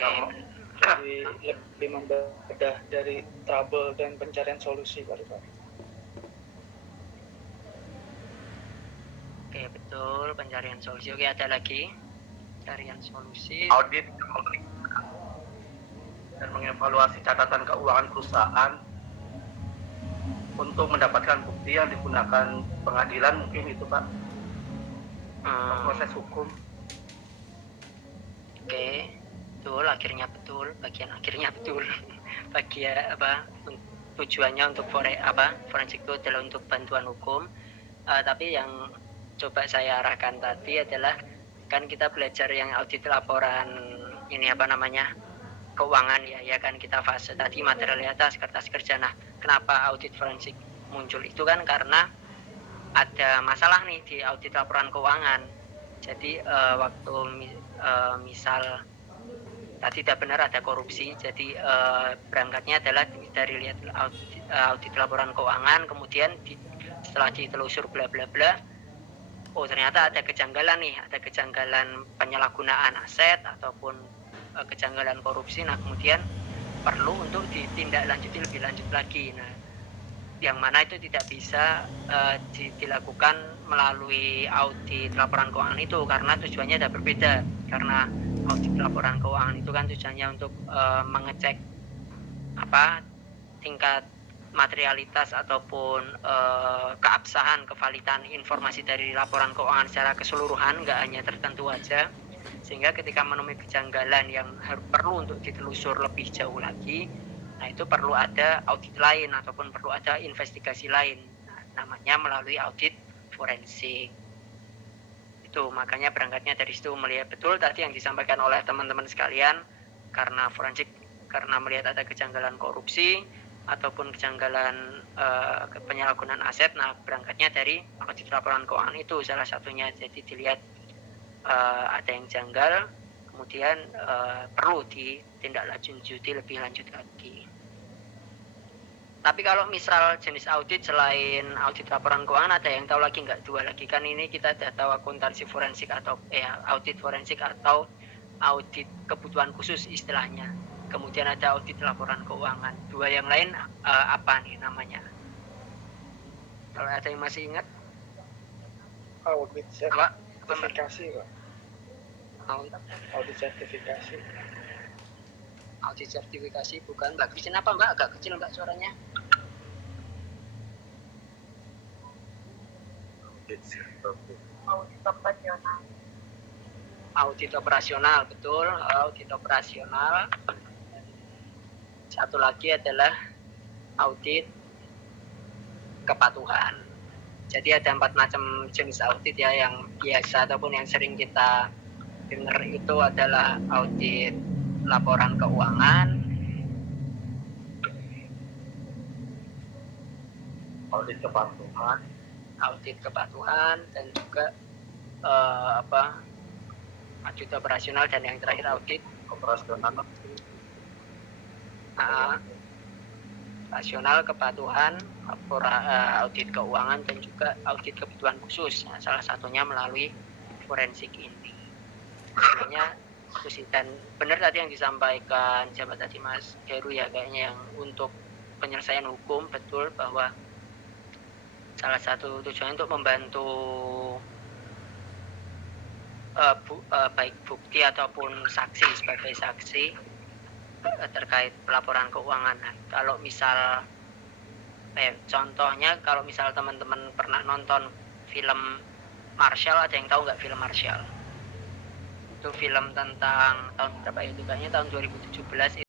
Kalau Jadi lebih membedah dari trouble dan pencarian solusi Pak Rifat. Oke, betul, pencarian solusi. Oke, ada lagi pencarian solusi. audit dan mengevaluasi catatan keuangan perusahaan untuk mendapatkan bukti yang digunakan pengadilan, mungkin itu Pak, proses hukum. Oke, betul, bagian akhirnya betul. Bagian tujuannya untuk forensik itu adalah untuk bantuan hukum. Tapi yang coba saya arahkan tadi adalah kan kita belajar yang audit laporan ini keuangan ya kan, kita fase tadi materialitas, kertas kerja. Nah, kenapa audit forensik muncul itu kan karena ada masalah nih di audit laporan keuangan. Jadi waktu misal tadi tidak benar ada korupsi, jadi berangkatnya adalah dari lihat audit laporan keuangan, kemudian setelah ditelusur bla bla bla, oh ternyata ada kejanggalan penyalahgunaan aset ataupun kejanggalan korupsi. Nah, kemudian perlu untuk ditindaklanjuti lebih lanjut lagi. Nah, yang mana itu tidak bisa dilakukan melalui audit laporan keuangan itu karena tujuannya ada berbeda. Karena audit laporan keuangan itu kan tujuannya untuk mengecek tingkat materialitas ataupun keabsahan, kevalidan informasi dari laporan keuangan secara keseluruhan, nggak hanya tertentu aja. Sehingga ketika menemui kejanggalan yang perlu untuk ditelusur lebih jauh lagi, nah itu perlu ada audit lain ataupun perlu ada investigasi lain. Nah, namanya melalui audit forensik. Itu makanya berangkatnya dari situ, melihat betul tadi yang disampaikan oleh teman-teman sekalian, karena forensik karena melihat ada kejanggalan korupsi ataupun kejanggalan penyalahgunaan aset. Nah, berangkatnya dari audit laporan keuangan itu salah satunya. Jadi dilihat ada yang janggal, kemudian perlu ditindaklanjuti lebih lanjut lagi. Tapi kalau misal jenis audit selain audit laporan keuangan, ada yang tahu lagi nggak? Dua lagi kan, ini kita sudah tahu akuntansi forensik atau audit forensik atau audit kebutuhan khusus istilahnya. Kemudian ada audit laporan keuangan. Dua yang lain apa nih namanya? Kalau ada yang masih ingat? Audit sertifikasi Pak. Audit sertifikasi. Audit sertifikasi bukan Mbak Christine apa Mbak? Agak kecil Mbak suaranya. Audit operasional. Audit operasional, betul, audit operasional. Satu lagi adalah audit kepatuhan. Jadi ada 4 macam jenis audit ya, yang biasa ataupun yang sering kita dengar itu adalah audit laporan keuangan, audit kepatuhan, dan juga audit operasional, dan yang terakhir audit operasional, kepatuhan, audit keuangan, dan juga audit kebutuhan khusus. Nah, salah satunya melalui forensik ini. Sebenarnya dan benar tadi yang disampaikan siapa tadi, Mas Heru ya kayaknya, yang untuk penyelesaian hukum, betul bahwa salah satu tujuannya untuk membantu baik bukti ataupun saksi sebagai saksi terkait pelaporan keuangan. Nah, kalau misal contohnya, kalau misal teman-teman pernah nonton film Marshall, ada yang tahu nggak film Marshall? Itu film tentang tahun berapa itu, kayaknya tahun 2017